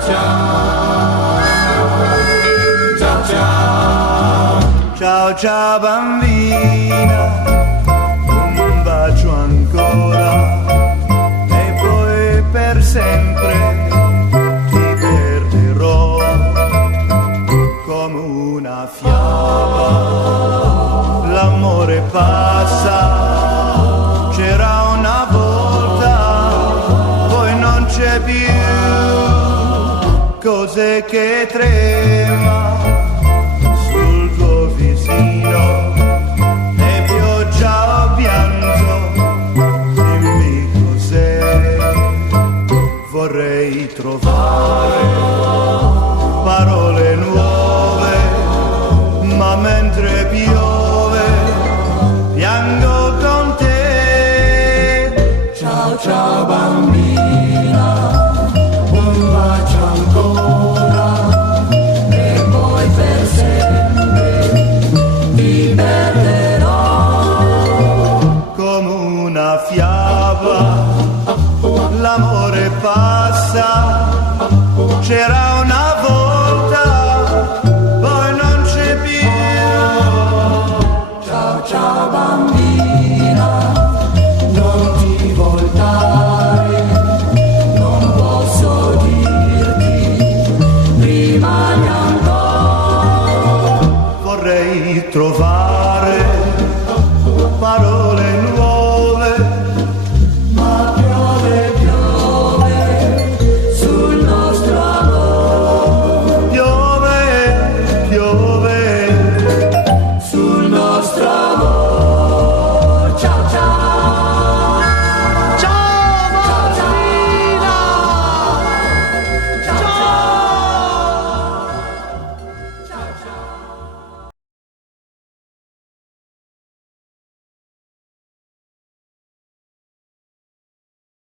ciao ciao, ciao ciao, ciao ciao bambina, un bacio ancora e poi per sempre ti perderò come una fiaba. L'amore passa, c'era una volta, poi non c'è più. Cos'è che trema sul tuo visino? È pioggia o pianto? Dimmi cos'è. Vorrei trovare parole nuove, ma mentre piove piango con te. ciao ciao bambina, un bacio ancora e poi per sempre ti perderò Come una fiaba, l'amore passa, c'era